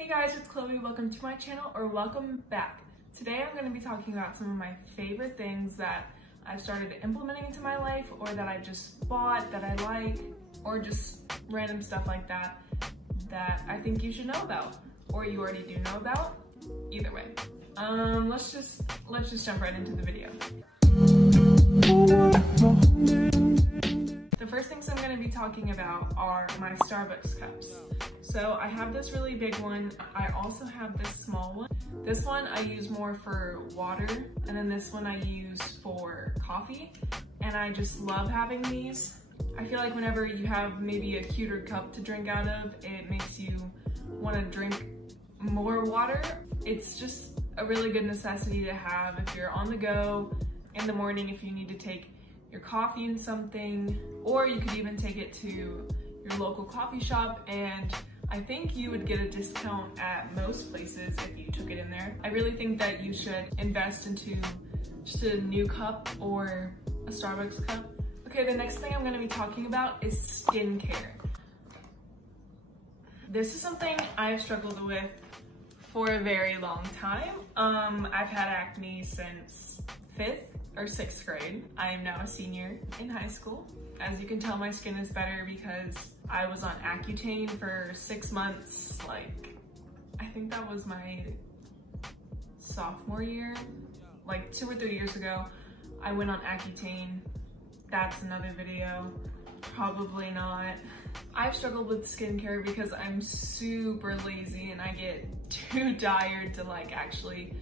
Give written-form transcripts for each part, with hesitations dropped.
Hey guys, it's Chloe. Welcome to my channel, or welcome back. Today I'm going to be talking about some of my favorite things that I've started implementing into my life, or that I just bought that I like, or just random stuff like that that I think you should know about, or you already do know about. Either way, let's just jump right into the video. The first things I'm going to be talking about are my Starbucks cups. So I have this really big one. I also have this small one. This one I use more for water, and then this one I use for coffee. And I just love having these. I feel like whenever you have maybe a cuter cup to drink out of, it makes you want to drink more water. It's just a really good necessity to have if you're on the go in the morning, if you need to take your coffee in something, or you could even take it to your local coffee shop, and I think you would get a discount at most places if you took it in there. I really think that you should invest into just a new cup or a Starbucks cup. Okay, the next thing I'm going to be talking about is skincare. This is something I've struggled with for a very long time. I've had acne since 5th or 6th grade. I am now a senior in high school. As you can tell, my skin is better because I was on Accutane for 6 months. Like, I think that was my sophomore year. Like 2 or 3 years ago, I went on Accutane. That's another video. Probably not. I've struggled with skincare because I'm super lazy and I get too tired to like actually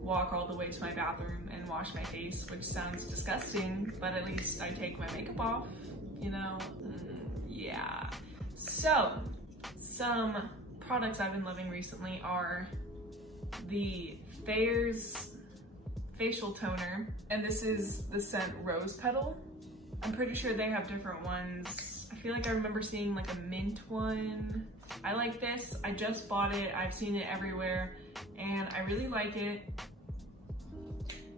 walk all the way to my bathroom and wash my face, which sounds disgusting, but at least I take my makeup off, you know? Yeah. So, some products I've been loving recently are the Thayer's facial toner, and this is the scent Rose Petal. I'm pretty sure they have different ones. I feel like I remember seeing like a mint one. I like this. I just bought it. I've seen it everywhere and I really like it.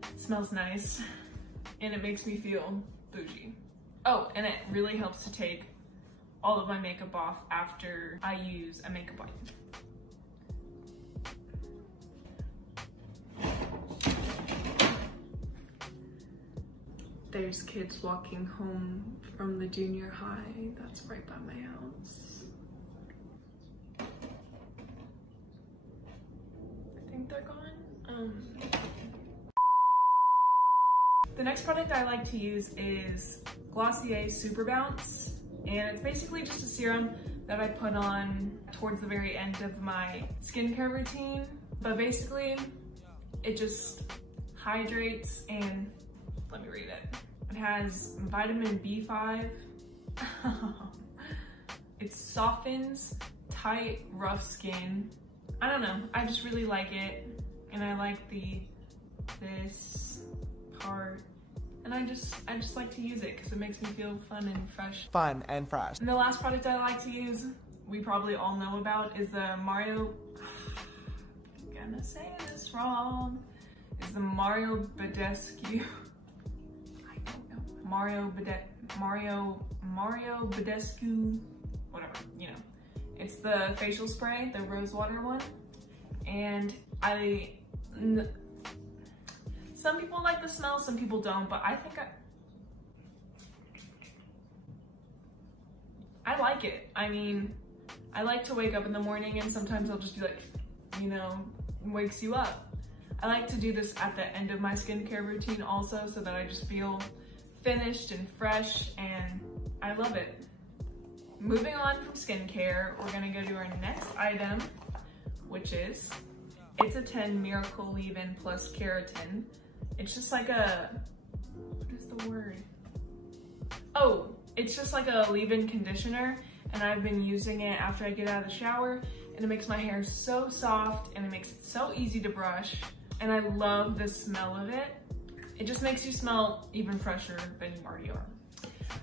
It smells nice and it makes me feel bougie. Oh, and it really helps to take all of my makeup off after I use a makeup wipe. There's kids walking home from the junior high that's right by my house. I think they're gone. The next product I like to use is Glossier Super Bounce, and it's basically just a serum that I put on towards the very end of my skincare routine. But basically, it just hydrates and, let me read it. It has vitamin B5. It softens tight, rough skin. I don't know, I just really like it. And I like this part. And I just like to use it because it makes me feel fun and fresh. Fun and fresh. And the last product I like to use, we probably all know about, is the Mario, I'm gonna say this wrong, is the Mario Badescu. Mario Badescu, whatever, you know. It's the facial spray, the rose water one. And some people like the smell, some people don't, but I think I like it. I mean, I like to wake up in the morning and sometimes I'll just be like, you know, wakes you up. I like to do this at the end of my skincare routine also, so that I just feel finished and fresh, and I love it. Moving on from skincare, we're gonna go to our next item, which is It's a 10 Miracle Leave-In Plus Keratin. It's just like a, what is the word? Oh, it's just like a leave-in conditioner, and I've been using it after I get out of the shower, and it makes my hair so soft, and it makes it so easy to brush, and I love the smell of it. It just makes you smell even fresher than you already are.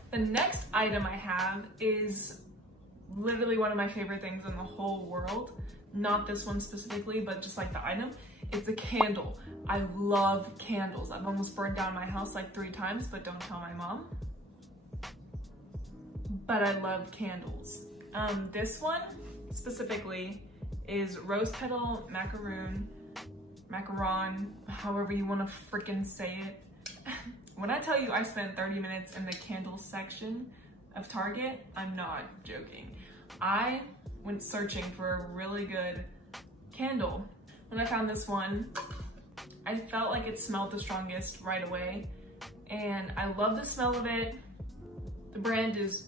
The next item I have is literally one of my favorite things in the whole world. Not this one specifically, but just like the item. It's a candle. I love candles. I've almost burned down my house like 3 times, but don't tell my mom. But I love candles. This one specifically is rose petal macaron, however you want to freaking say it. When I tell you I spent 30 minutes in the candle section of Target, I'm not joking. I went searching for a really good candle. When I found this one, I felt like it smelled the strongest right away, and I love the smell of it. The brand is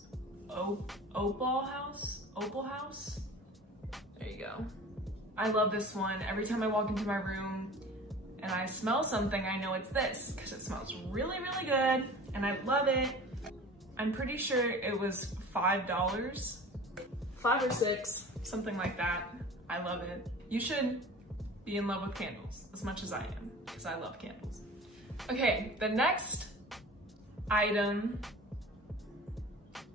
Opal House. There you go. I love this one. Every time I walk into my room and I smell something, I know it's this because it smells really, really good and I love it. I'm pretty sure it was $5, 5 or $6, something like that. I love it. You should be in love with candles as much as I am because I love candles. Okay, the next item,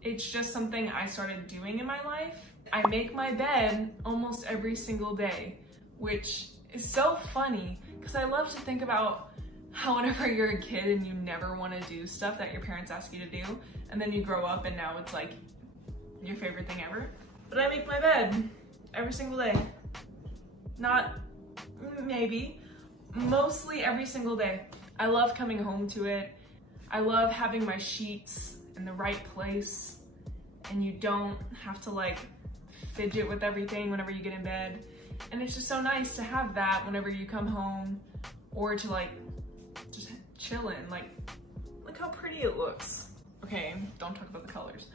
it's just something I started doing in my life. I make my bed almost every single day, which is so funny because I love to think about how whenever you're a kid and you never want to do stuff that your parents ask you to do, and then you grow up and now it's like your favorite thing ever. But I make my bed every single day. Not maybe, mostly every single day. I love coming home to it. I love having my sheets in the right place and you don't have to like fidget with everything whenever you get in bed. And it's just so nice to have that whenever you come home or to like just chill in. Like, look how pretty it looks. Okay, don't talk about the colors.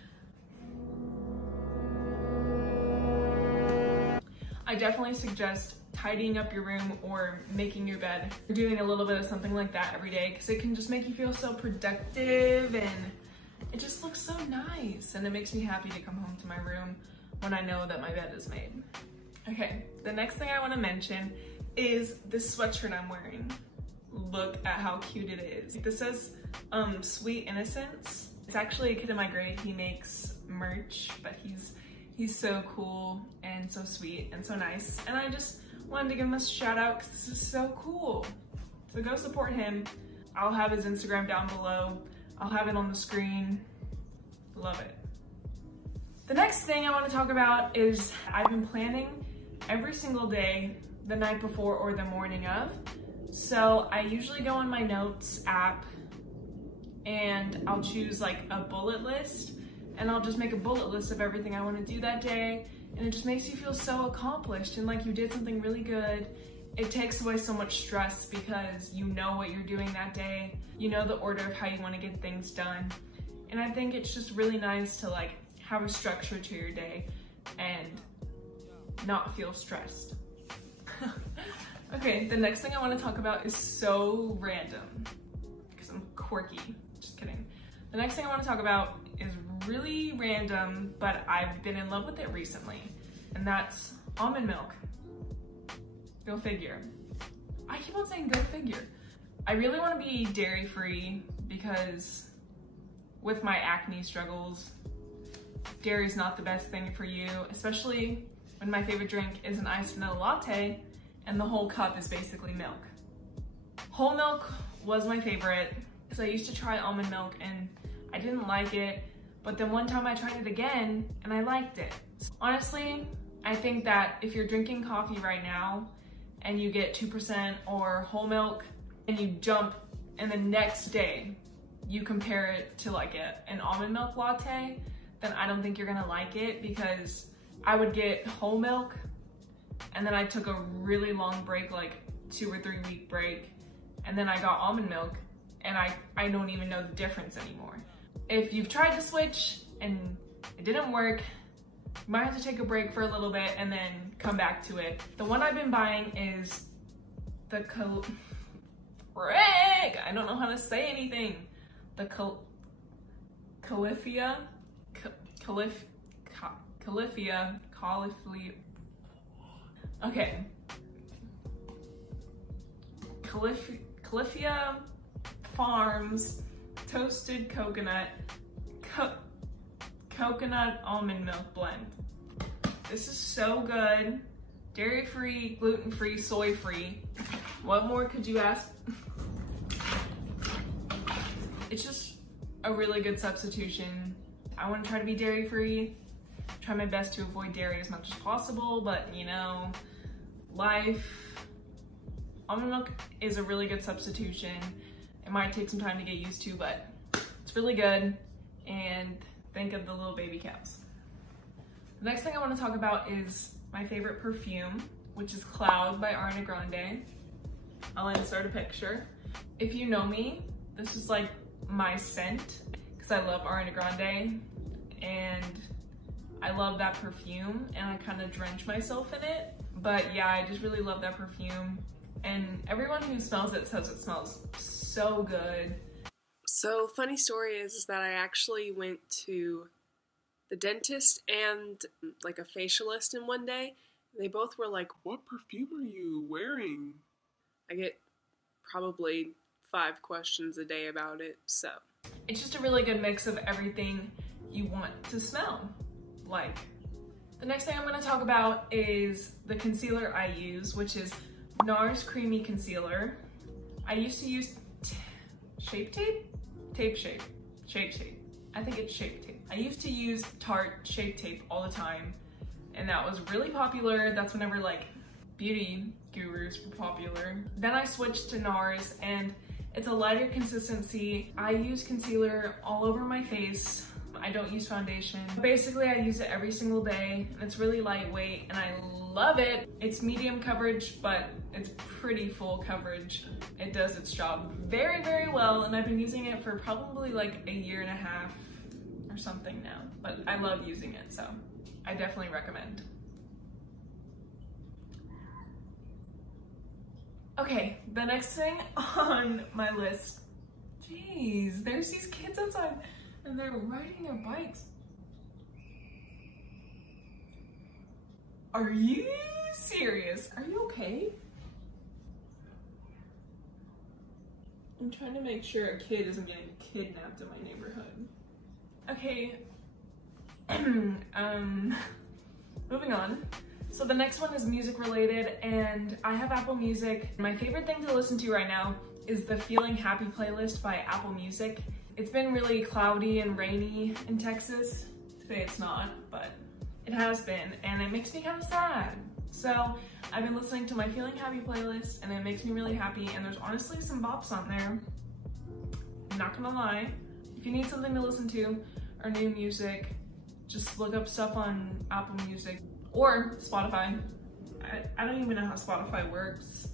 I definitely suggest tidying up your room or making your bed. Doing a little bit of something like that every day because it can just make you feel so productive and it just looks so nice, and it makes me happy to come home to my room when I know that my bed is made. Okay, the next thing I want to mention is this sweatshirt I'm wearing. Look at how cute it is. This says Sweet Innocence. It's actually a kid in my grade. He makes merch, but he's so cool and so sweet and so nice. And I just wanted to give him a shout out because this is so cool. So go support him. I'll have his Instagram down below. I'll have it on the screen. Love it. The next thing I want to talk about is I've been planning every single day the night before or the morning of. So I usually go on my notes app and I'll choose like a bullet list and I'll just make a bullet list of everything I want to do that day. And it just makes you feel so accomplished and like you did something really good. It takes away so much stress because you know what you're doing that day. You know the order of how you want to get things done. And I think it's just really nice to like have a structure to your day and not feel stressed. Okay, the next thing I want to talk about is so random because I'm quirky. Just kidding. The next thing I want to talk about is really random, but I've been in love with it recently, and that's almond milk. Go figure. I keep on saying go figure. I really want to be dairy-free because with my acne struggles, dairy's not the best thing for you, especially when my favorite drink is an iced vanilla latte and the whole cup is basically milk. Whole milk was my favorite because I used to try almond milk and I didn't like it, but then one time I tried it again and I liked it. Honestly, I think that if you're drinking coffee right now and you get 2% or whole milk and you jump and the next day you compare it to like an almond milk latte, then I don't think you're gonna like it because I would get whole milk and then I took a really long break, like 2 or 3 week break, and then I got almond milk and I don't even know the difference anymore. If you've tried to switch and it didn't work, you might have to take a break for a little bit and then come back to it. The one I've been buying is the I don't know how to say anything. The Califia. Okay. Califia Farms Toasted Coconut Coconut Almond Milk Blend. This is so good. Dairy-free, gluten-free, soy-free. What more could you ask? It's just a really good substitution. I want to try to be dairy-free, Try my best to avoid dairy as much as possible, but you know, life. Almond milk is a really good substitution. It might take some time to get used to, but it's really good. And think of the little baby cows. The next thing I want to talk about is my favorite perfume, which is Cloud by Ariana Grande. I'll insert a picture. If you know me, this is like my scent because I love Ariana Grande and I love that perfume and I kind of drench myself in it. But yeah, I just really love that perfume and everyone who smells it says it smells so good. So funny story is that I actually went to the dentist and like a facialist in one day. They both were like, "What perfume are you wearing?" I get probably 5 questions a day about it, so. It's just a really good mix of everything you want to smell like. The next thing I'm going to talk about is the concealer I use, which is NARS Creamy Concealer. I used to use Shape Tape? Tape Shape. Shape Tape. I think it's Shape Tape. I used to use Tarte Shape Tape all the time, and that was really popular. That's whenever like beauty gurus were popular. Then I switched to NARS, and it's a lighter consistency. I use concealer all over my face. I don't use foundation. Basically, I use it every single day, and it's really lightweight, and I love it. It's medium coverage, but it's pretty full coverage. It does its job very, very well, and I've been using it for probably like a year and a half or something now, but I love using it, so I definitely recommend. Okay, the next thing on my list, jeez, there's these kids outside and they're riding their bikes. Are you serious? Are you okay? I'm trying to make sure a kid isn't getting kidnapped in my neighborhood. Okay, moving on. So the next one is music related, and I have Apple Music. My favorite thing to listen to right now is the Feeling Happy playlist by Apple Music. It's been really cloudy and rainy in Texas. Today it's not, but it has been, and it makes me kind of sad. So I've been listening to my Feeling Happy playlist, and it makes me really happy, and there's honestly some bops on there. I'm not gonna lie. If you need something to listen to or new music, just look up stuff on Apple Music or Spotify. I don't even know how Spotify works.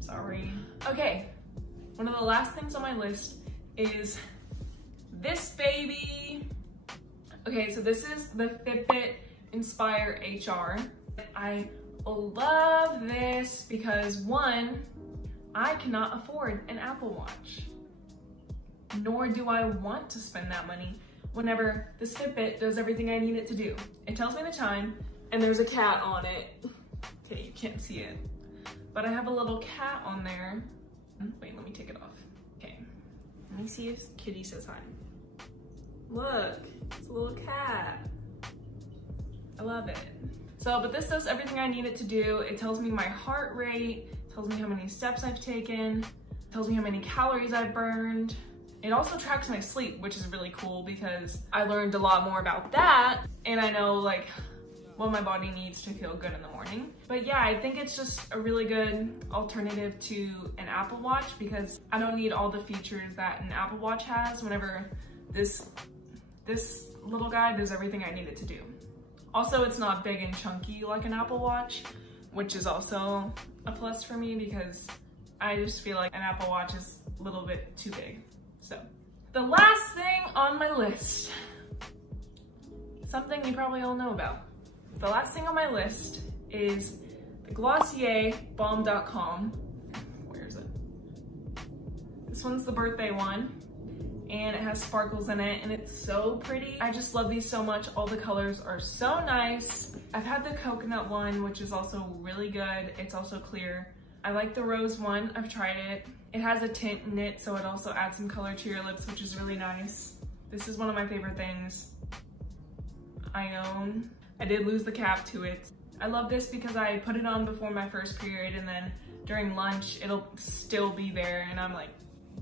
Sorry. Okay, one of the last things on my list is this baby. Okay, so this is the Fitbit Inspire HR. I love this because one, I cannot afford an Apple Watch, nor do I want to spend that money whenever this Fitbit does everything I need it to do. It tells me the time, and there's a cat on it. Okay, you can't see it, but I have a little cat on there. Wait, let me take it off. Okay, let me see if Kitty says hi. Look, it's a little cat. I love it. So, but this does everything I need it to do. It tells me my heart rate, tells me how many steps I've taken, tells me how many calories I've burned. It also tracks my sleep, which is really cool because I learned a lot more about that, and I know like what my body needs to feel good in the morning. But yeah, I think it's just a really good alternative to an Apple Watch because I don't need all the features that an Apple Watch has whenever this little guy does everything I need it to do. Also, it's not big and chunky like an Apple Watch, which is also a plus for me because I just feel like an Apple Watch is a little bit too big. So, the last thing on my list, something you probably all know about. The last thing on my list is the Glossier Balm.com. Where is it? This one's the birthday one, and it has sparkles in it, and it's so pretty. I just love these so much. All the colors are so nice. I've had the coconut one, which is also really good. It's also clear. I like the rose one. I've tried it. It has a tint in it, so it also adds some color to your lips, which is really nice. This is one of my favorite things I own. I did lose the cap to it. I love this because I put it on before my first period, and then during lunch, it'll still be there, and I'm like,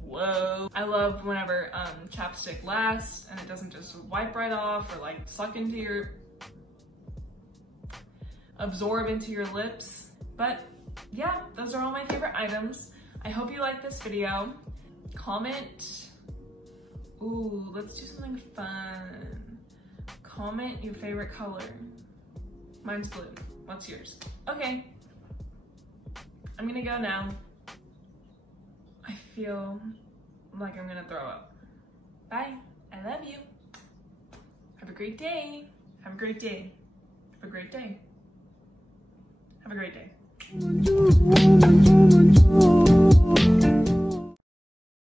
whoa. I love whenever chapstick lasts, and it doesn't just wipe right off or like suck into your absorb into your lips. But yeah, those are all my favorite items. I hope you like this video. Comment, ooh, let's do something fun. Comment your favorite color. Mine's blue. What's yours? Okay, I'm gonna go now. I feel like I'm gonna throw up. Bye, I love you. Have a great day. Have a great day. Have a great day. Have a great day.